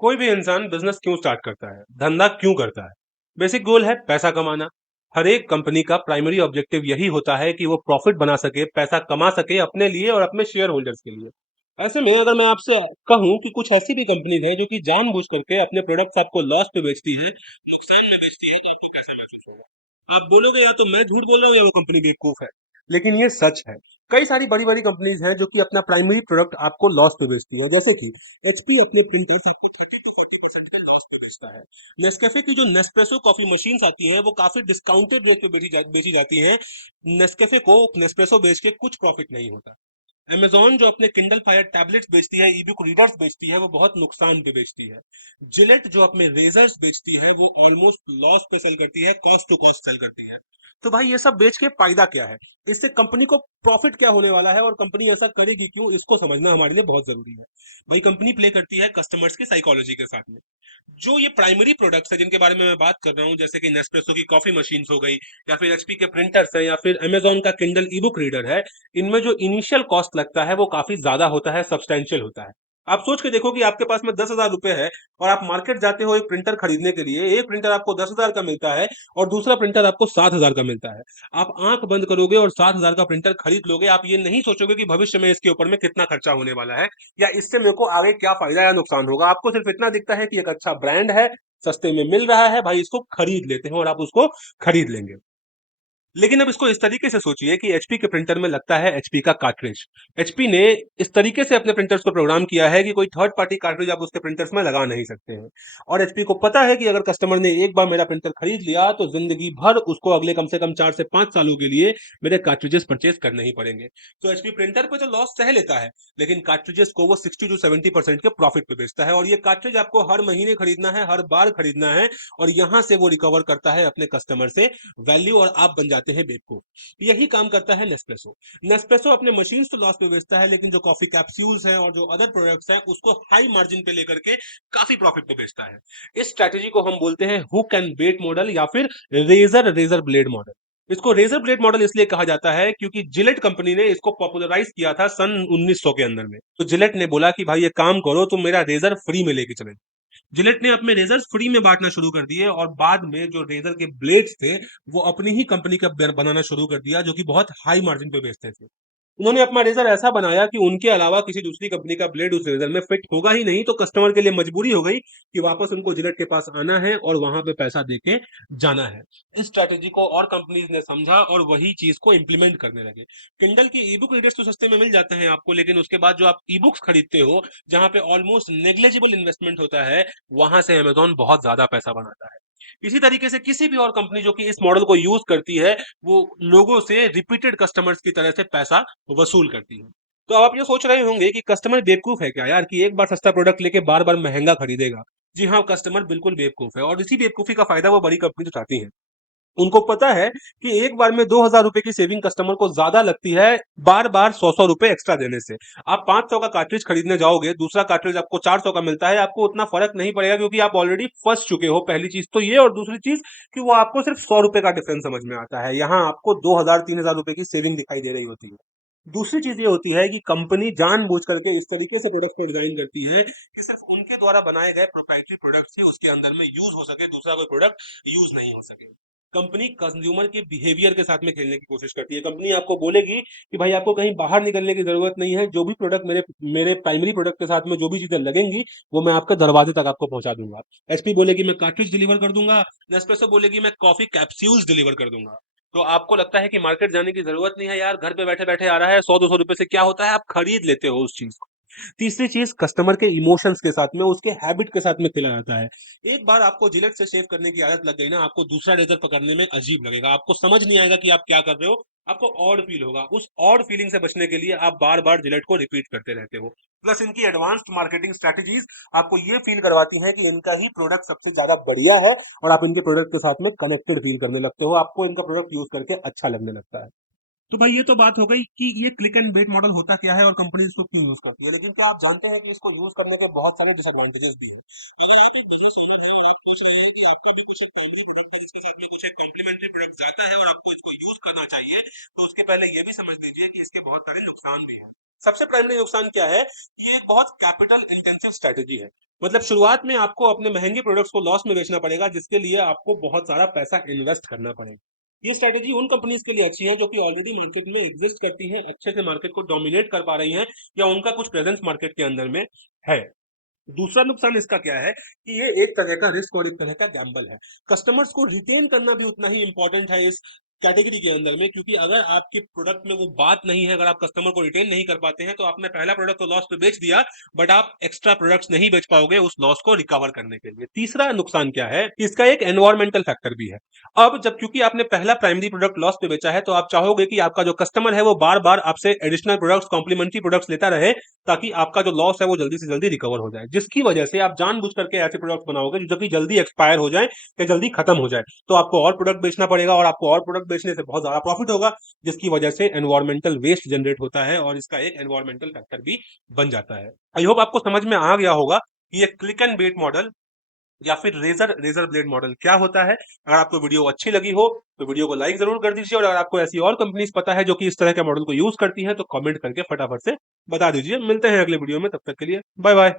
कोई भी इंसान बिजनेस क्यों स्टार्ट करता है, धंधा क्यों करता है? बेसिक गोल है पैसा कमाना। हर एक कंपनी का प्राइमरी ऑब्जेक्टिव यही होता है कि वो प्रॉफिट बना सके, पैसा कमा सके अपने लिए और अपने शेयर होल्डर्स के लिए। ऐसे में अगर मैं आपसे कहूं कि कुछ ऐसी भी कंपनीज हैं जो कि जानबूझ करके अपने प्रोडक्ट्स आपको लॉस पे बेचती है, नुकसान में बेचती है, तो आपको कैसे महसूस होगा? आप बोलोगे या तो मैं झूठ बोल रहा हूँ या वो कंपनी बेवकूफ है। लेकिन ये सच है। कई सारी बड़ी बड़ी कंपनीज हैं जो कि अपना प्राइमरी प्रोडक्ट आपको लॉस पे बेचती है, जैसे कि एचपी अपने प्रिंटर्स आपको 30 to 40% के लॉस पे बेचता है। नेस्कैफे की जो नेस्प्रेसो कॉफी मशीन्स आती हैं वो काफी डिस्काउंटेड रेट पे बेची जाती हैं। नेस्कैफे को नेस्प्रेसो बेच के कुछ प्रॉफिट नहीं होता। अमेजॉन जो अपने किंडल फायर टैबलेट्स बेचती है, ईबुक रीडर्स बेचती है, वो बहुत नुकसान पे बेचती है। जिलेट जो अपने रेजर्स बेचती है वो ऑलमोस्ट लॉस पे सेल करती है, कॉस्ट टू कॉस्ट सेल करती है। तो भाई ये सब बेच के फायदा क्या है? इससे कंपनी को प्रॉफिट क्या होने वाला है और कंपनी ऐसा करेगी क्यों, इसको समझना हमारे लिए बहुत जरूरी है। भाई कंपनी प्ले करती है कस्टमर्स की साइकोलॉजी के साथ में। जो ये प्राइमरी प्रोडक्ट्स है जिनके बारे में मैं बात कर रहा हूँ, जैसे कि नेस्प्रेसो की कॉफी मशीन्स हो गई, या फिर एचपी के प्रिंटर्स है, या फिर अमेजोन का किंडल ईबुक रीडर है, इनमें जो इनिशियल कॉस्ट लगता है वो काफी ज्यादा होता है, सब्सटेंशियल होता है। आप सोच के देखो कि आपके पास में 10,000 रुपए है और आप मार्केट जाते हो एक प्रिंटर खरीदने के लिए, एक प्रिंटर आपको 10,000 का मिलता है और दूसरा प्रिंटर आपको 7,000 का मिलता है। आप आंख बंद करोगे और 7,000 का प्रिंटर खरीद लोगे, आप ये नहीं सोचोगे कि भविष्य में इसके ऊपर में कितना खर्चा होने वाला है या इससे मेरे को आगे क्या फायदा या नुकसान होगा। आपको सिर्फ इतना दिखता है कि एक अच्छा ब्रांड है, सस्ते में मिल रहा है, भाई इसको खरीद लेते हैं, और आप उसको खरीद लेंगे। लेकिन अब इसको इस तरीके से सोचिए कि एचपी के प्रिंटर में लगता है एचपी का कार्ट्रिज। एचपी ने इस तरीके से अपने प्रिंटर्स को प्रोग्राम किया है कि कोई थर्ड पार्टी कार्ट्रिज आप उसके प्रिंटर्स में लगा नहीं सकते हैं। और एचपी को पता है कि अगर कस्टमर ने एक बार मेरा प्रिंटर खरीद लिया तो जिंदगी भर उसको अगले कम से कम 4 से 5 सालों के लिए मेरे कार्ट्रिजेस परचेज करने ही पड़ेंगे। तो एचपी प्रिंटर पे तो लॉस सह लेता है, लेकिन कार्ट्रिजेस को वो 60 to 70% के प्रॉफिट पे बेचता है, और ये कार्ट्रिज आपको हर महीने खरीदना है, हर बार खरीदना है, और यहां से वो रिकवर करता है अपने कस्टमर से वैल्यू, और आप बन जाते हैं बेवकूफ। यही काम करता है नेस्प्रेसो। नेस्प्रेसो अपने मशीन तो लॉस पे बेचता है, लेकिन जो कॉफी कैप्सूल्स हैं और जो अदर प्रोडक्ट्स हैं उसको हाई मार्जिन पे लेकर के काफी प्रॉफिट पे बेचता है। इस स्ट्रेटेजी को हम बोलते हैं हुक एंड बेट मॉडल, या फिर रेजर रेजर ब्लेड मॉडल। इसको रेजर ब्लेड मॉडल इसलिए कहा जाता है क्योंकि जिलेट कंपनी ने इसको पॉपुलराइज किया था सन 1900 के अंदर में। तो जिलेट ने बोला कि भाई ये काम करो, तुम मेरा रेजर फ्री में लेके चले। जिलेट ने अपने रेजर्स फ्री में बांटना शुरू कर दिए, और बाद में जो रेजर के ब्लेड्स थे वो अपनी ही कंपनी का बनाना शुरू कर दिया, जो कि बहुत हाई मार्जिन पे बेचते थे। उन्होंने अपना रेजर ऐसा बनाया कि उनके अलावा किसी दूसरी कंपनी का ब्लेड उस रेजर में फिट होगा ही नहीं, तो कस्टमर के लिए मजबूरी हो गई कि वापस उनको जिलेट के पास आना है और वहां पे पैसा देके जाना है। इस स्ट्रैटेजी को और कंपनीज ने समझा और वही चीज को इंप्लीमेंट करने लगे। किंडल के ई बुक रीडर्स तो सस्ते में मिल जाते हैं आपको, लेकिन उसके बाद जो आप ई बुक्स खरीदते हो, जहां पे ऑलमोस्ट नेग्लेजिबल इन्वेस्टमेंट होता है, वहां से अमेजोन बहुत ज्यादा पैसा बनाता है। इसी तरीके से किसी भी और कंपनी जो कि इस मॉडल को यूज करती है, वो लोगों से रिपीटेड कस्टमर्स की तरह से पैसा वसूल करती है। तो अब आप ये सोच रहे होंगे कि कस्टमर बेवकूफ है क्या यार, कि एक बार सस्ता प्रोडक्ट लेके बार बार महंगा खरीदेगा। जी हाँ, कस्टमर बिल्कुल बेवकूफ है, और इसी बेवकूफी का फायदा वो बड़ी कंपनी तो चाहती है। उनको पता है कि एक बार में 2,000 रुपए की सेविंग कस्टमर को ज्यादा लगती है बार बार 100-100 रुपए एक्स्ट्रा देने से। आप 500 का कार्ट्रिज खरीदने जाओगे, दूसरा कार्ट्रिज आपको 400 का मिलता है, आपको उतना फर्क नहीं पड़ेगा क्योंकि आप ऑलरेडी फंस चुके हो। पहली चीज तो ये, और दूसरी चीज कि वो आपको सिर्फ 100 रुपए का डिफरेंस समझ में आता है, यहाँ आपको 2,000-3,000 रुपए की सेविंग दिखाई दे रही होती है। दूसरी चीज ये होती है कि कंपनी जानबूझ करके इस तरीके से प्रोडक्ट को डिजाइन करती है कि सिर्फ उनके द्वारा बनाए गए प्रोप्राइटरी प्रोडक्ट्स ही उसके अंदर में यूज हो सके, दूसरा कोई प्रोडक्ट यूज नहीं हो सके। कंपनी कंज्यूमर के बिहेवियर के साथ में खेलने की कोशिश करती है। कंपनी आपको बोलेगी कि भाई आपको कहीं बाहर निकलने की जरूरत नहीं है, जो भी प्रोडक्ट मेरे मेरे प्राइमरी प्रोडक्ट के साथ में जो भी चीजें लगेंगी वो मैं आपके दरवाजे तक आपको पहुंचा दूंगा। एचपी बोलेगी मैं कार्ट्रिज डिलीवर कर दूंगा, नेस्प्रेसो बोलेगी मैं कॉफी कैप्सूल्स डिलीवर कर दूंगा। तो आपको लगता है कि मार्केट जाने की जरूरत नहीं है यार, घर पे बैठे बैठे आ रहा है, 100-200 रुपए से क्या होता है, आप खरीद लेते हो उस चीज को। तीसरी चीज, कस्टमर के इमोशंस के साथ में, उसके हैबिट के साथ में खेला जाता है। एक बार आपको जिलेट से शेव करने की आदत लग गई ना, आपको दूसरा रेजर पकड़ने में अजीब लगेगा, आपको समझ नहीं आएगा कि आप क्या कर रहे हो, आपको ऑड फील होगा। उस ऑड फीलिंग से बचने के लिए आप बार बार जिलेट को रिपीट करते रहते हो। प्लस इनकी एडवांस्ड मार्केटिंग स्ट्रेटेजीज आपको ये फील करवाती हैं कि इनका ही प्रोडक्ट सबसे ज्यादा बढ़िया है, और आप इनके प्रोडक्ट के साथ में कनेक्टेड फील करने लगते हो, आपको इनका प्रोडक्ट यूज करके अच्छा लगने लगता है। तो भाई ये तो बात हो गई कि ये क्लिक एंड बेट मॉडल होता क्या है और कंपनी इसको क्यों यूज करती है, लेकिन क्या आप जानते हैं कि इसको यूज करने के बहुत सारे डिसएडवांटेजेस भी हैं। अगर आप एक बिजनेस ओनर हैं और आप पूछ रहे हैं कि आपका भी कुछ एक प्राइमरी प्रोडक्ट है, इसके साथ में कुछ एक कॉम्प्लीमेंट्री प्रोडक्ट आता है और आपको इसको यूज करना चाहिए, तो उसके पहले ये भी समझ लीजिए कि इसके बहुत सारे नुकसान भी हैं। सबसे प्राइमरी नुकसान क्या है? ये एक बहुत कैपिटल इंटेंसिव स्ट्रेटेजी है। मतलब शुरुआत में आपको अपने महंगे प्रोडक्ट्स को लॉस में बेचना पड़ेगा, जिसके लिए आपको बहुत सारा पैसा इन्वेस्ट करना पड़ेगा। ये स्ट्रेटेजी उन कंपनीज के लिए अच्छी है जो कि ऑलरेडी मार्केट में एग्जिस्ट करती हैं, अच्छे से मार्केट को डोमिनेट कर पा रही हैं, या उनका कुछ प्रेजेंस मार्केट के अंदर में है। दूसरा नुकसान इसका क्या है कि ये एक तरह का रिस्क और एक तरह का गैम्बल है। कस्टमर्स को रिटेन करना भी उतना ही इंपॉर्टेंट है इस कैटेगरी के अंदर में, क्योंकि अगर आपके प्रोडक्ट में वो बात नहीं है, अगर आप कस्टमर को रिटेन नहीं कर पाते हैं, तो आपने पहला प्रोडक्ट तो लॉस पे बेच दिया, बट आप एक्स्ट्रा प्रोडक्ट्स नहीं बेच पाओगे उस लॉस को रिकवर करने के लिए। तीसरा नुकसान क्या है, इसका एक एनवायरमेंटल फैक्टर भी है। अब जब क्योंकि आपने पहला प्राइमरी प्रोडक्ट लॉस पे बेचा है, तो आप चाहोगे कि आपका जो कस्टमर है वो बार बार आपसे एडिशनल प्रोडक्ट्स, कॉम्प्लीमेंट्री प्रोडक्ट्स लेता रहे, ताकि आपका जो लॉस है वो जल्दी से जल्दी रिकवर हो जाए, जिसकी वजह से आप जानबूझ करके ऐसे प्रोडक्ट बनाओगे जो कि जल्दी एक्सपायर हो जाए या जल्दी खत्म हो जाए। तो आपको और प्रोडक्ट बेचना पड़ेगा, और आपको और प्रोडक्ट बेचने से बहुत ज्यादा प्रॉफिट होगा, जिसकी वजह से एनवायरमेंटल वेस्ट जनरेट होता है, और इसका एक एनवायरमेंटल फैक्टर भी बन जाता है। आई होप आपको समझ में आ गया होगा कि ये क्लिक एंड बेट मॉडल या फिर रेजर रेजर ब्लेड मॉडल क्या होता है। अगर आपको वीडियो अच्छी लगी हो तो वीडियो को लाइक जरूर कर दीजिए, और अगर आपको ऐसी और कंपनीज पता है जो कि इस तरह के मॉडल को यूज करती हैं, तो कमेंट करके फटाफट से बता दीजिए। मिलते हैं अगले वीडियो में, तब तक के लिए बाय बाय।